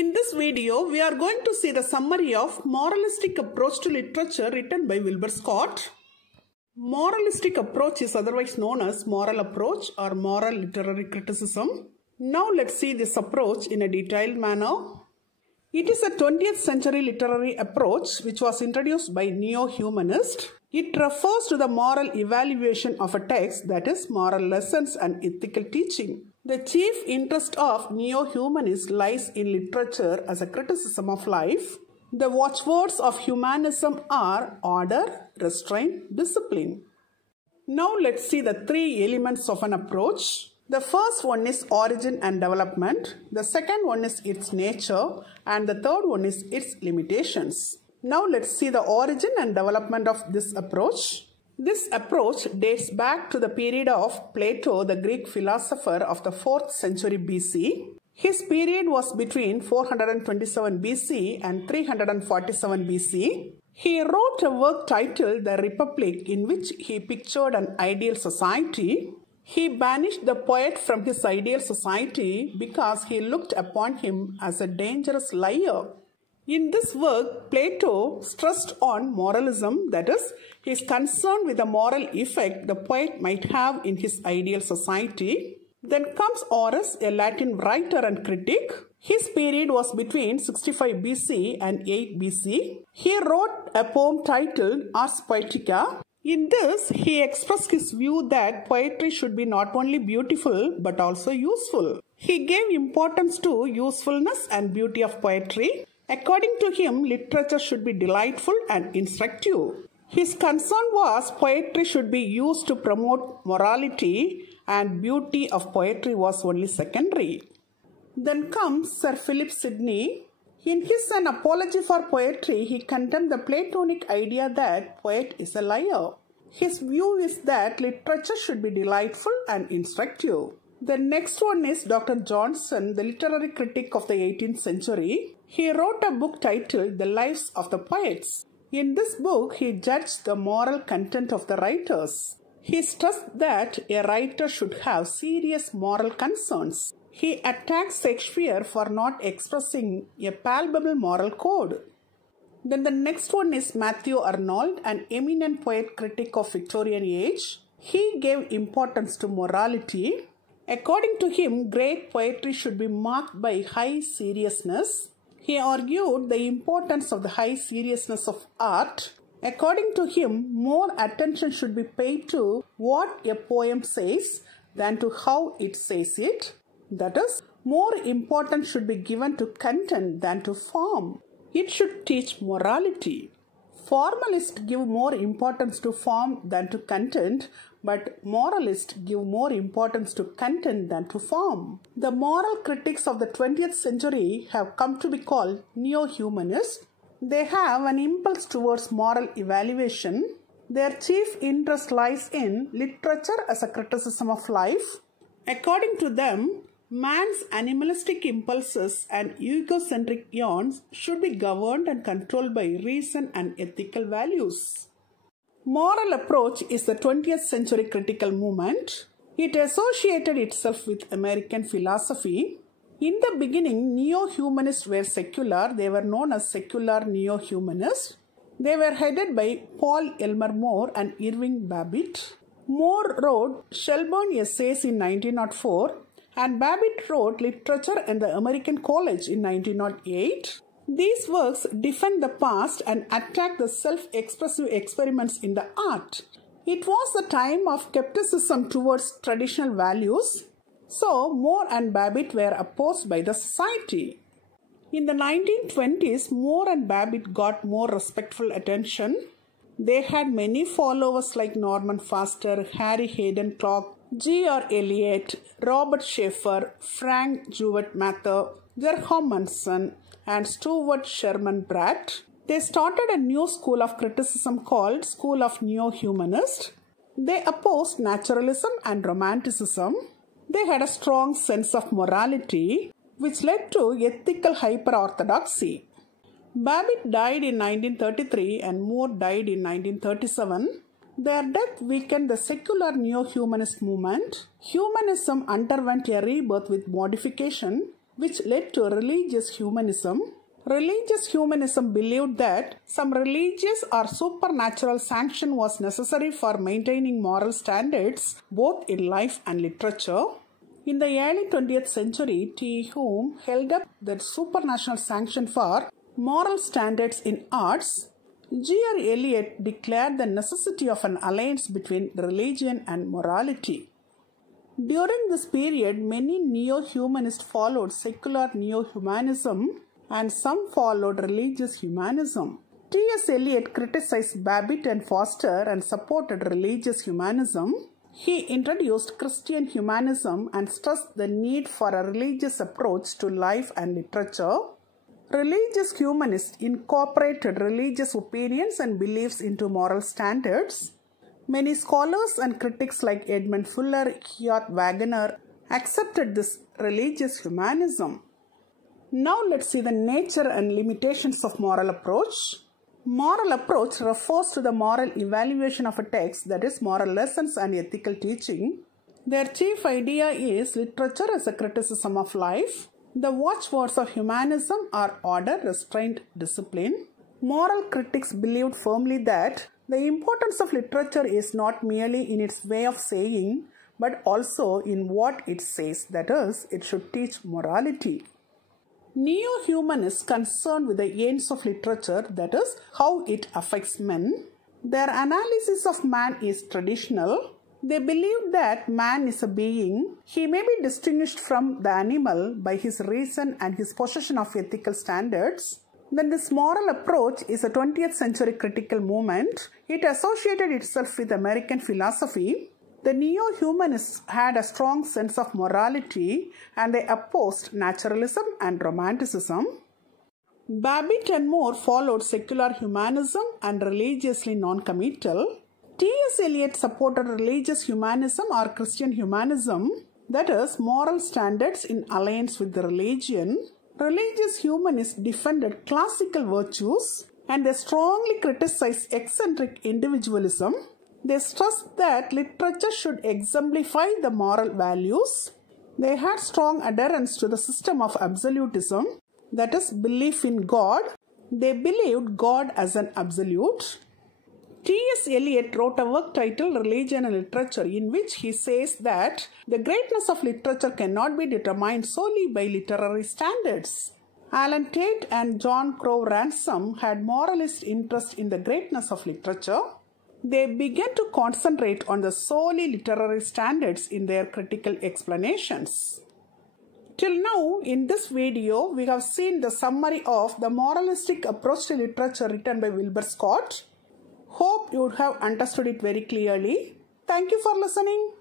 In this video, we are going to see the summary of Moralistic Approach to Literature written by Wilbur Scott. Moralistic approach is otherwise known as moral approach or moral literary criticism. Now let's see this approach in a detailed manner. It is a 20th century literary approach which was introduced by neo-humanist. It refers to the moral evaluation of a text, that is, moral lessons and ethical teaching. The chief interest of neo-humanists lies in literature as a criticism of life. The watchwords of humanism are order, restraint, discipline. Now let's see the three elements of an approach. The first one is origin and development. The second one is its nature. And the third one is its limitations. Now let's see the origin and development of this approach. This approach dates back to the period of Plato, the Greek philosopher of the 4th century BC. His period was between 427 BC and 347 BC. He wrote a work titled The Republic, in which he pictured an ideal society. He banished the poet from his ideal society because he looked upon him as a dangerous liar. In this work, Plato stressed on moralism, that is, he is concerned with the moral effect the poet might have in his ideal society. Then comes Horace, a Latin writer and critic. His period was between 65 BC and 8 BC. He wrote a poem titled Ars Poetica. In this, he expressed his view that poetry should be not only beautiful but also useful. He gave importance to usefulness and beauty of poetry. According to him, literature should be delightful and instructive. His concern was poetry should be used to promote morality, and beauty of poetry was only secondary. Then comes Sir Philip Sidney. In his An Apology for Poetry, he condemned the Platonic idea that poet is a liar. His view is that literature should be delightful and instructive. The next one is Dr. Johnson, the literary critic of the 18th century. He wrote a book titled The Lives of the Poets. In this book, he judged the moral content of the writers. He stressed that a writer should have serious moral concerns. He attacked Shakespeare for not expressing a palpable moral code. Then the next one is Matthew Arnold, an eminent poet critic of Victorian age. He gave importance to morality. According to him, great poetry should be marked by high seriousness. He argued the importance of the high seriousness of art. According to him, more attention should be paid to what a poem says than to how it says it. That is, more importance should be given to content than to form. It should teach morality. Formalists give more importance to form than to content, but moralists give more importance to content than to form. The moral critics of the 20th century have come to be called neo-humanists. They have an impulse towards moral evaluation. Their chief interest lies in literature as a criticism of life. According to them, man's animalistic impulses and egocentric yawns should be governed and controlled by reason and ethical values. Moral approach is the 20th century critical movement. It associated itself with American philosophy. In the beginning, neo-humanists were secular. They were known as secular neo-humanists. They were headed by Paul Elmer More and Irving Babbitt. More wrote Shelburne Essays in 1904 and Babbitt wrote Literature and the American College in 1908. These works defend the past and attack the self-expressive experiments in the art. It was the time of skepticism towards traditional values, so More and Babbitt were opposed by the society. In the 1920s, More and Babbitt got more respectful attention. They had many followers like Norman Foster, Harry Hayden Clarke, G.R. Eliot, Robert Schaeffer, Frank Jewett Mather, Gerhard Munson, and Stuart Sherman Pratt. They started a new school of criticism called School of Neo-Humanists. They opposed naturalism and romanticism. They had a strong sense of morality, which led to ethical hyper-orthodoxy. Babbitt died in 1933 and Moore died in 1937. Their death weakened the secular neo-humanist movement. Humanism underwent a rebirth with modification, which led to religious humanism. Religious humanism believed that some religious or supernatural sanction was necessary for maintaining moral standards both in life and literature. In the early 20th century, T. Hume held up the supernatural sanction for moral standards in arts. G.R. Eliot declared the necessity of an alliance between religion and morality. During this period, many neo-humanists followed secular neo-humanism and some followed religious humanism. T.S. Eliot criticized Babbitt and Foster and supported religious humanism. He introduced Christian humanism and stressed the need for a religious approach to life and literature. Religious humanists incorporated religious opinions and beliefs into moral standards. Many scholars and critics like Edmund Fuller, Kurt Wagner accepted this religious humanism. Now let's see the nature and limitations of moral approach. Moral approach refers to the moral evaluation of a text, that is, moral lessons and ethical teaching. Their chief idea is literature as a criticism of life. The watchwords of humanism are order, restraint, discipline. Moral critics believed firmly that the importance of literature is not merely in its way of saying, but also in what it says, that is, it should teach morality. Neo-humanists concerned with the ends of literature, that is, how it affects men. Their analysis of man is traditional. They believe that man is a being. He may be distinguished from the animal by his reason and his possession of ethical standards. Then this moral approach is a 20th century critical movement. It associated itself with American philosophy. The neo-humanists had a strong sense of morality and they opposed naturalism and romanticism. Babbitt and Moore followed secular humanism and religiously non-committal. T.S. Eliot supported religious humanism or Christian humanism, that is, moral standards in alliance with the religion. Religious humanists defended classical virtues and they strongly criticized eccentric individualism. They stressed that literature should exemplify the moral values. They had strong adherence to the system of absolutism, that is, belief in God. They believed God as an absolute. T.S. Eliot wrote a work titled Religion and Literature, in which he says that the greatness of literature cannot be determined solely by literary standards. Alan Tate and John Crowe Ransom had moralist interest in the greatness of literature. They began to concentrate on the solely literary standards in their critical explanations. Till now, in this video, we have seen the summary of the moralistic approach to literature written by Wilbur Scott. Hope you would have understood it very clearly. Thank you for listening.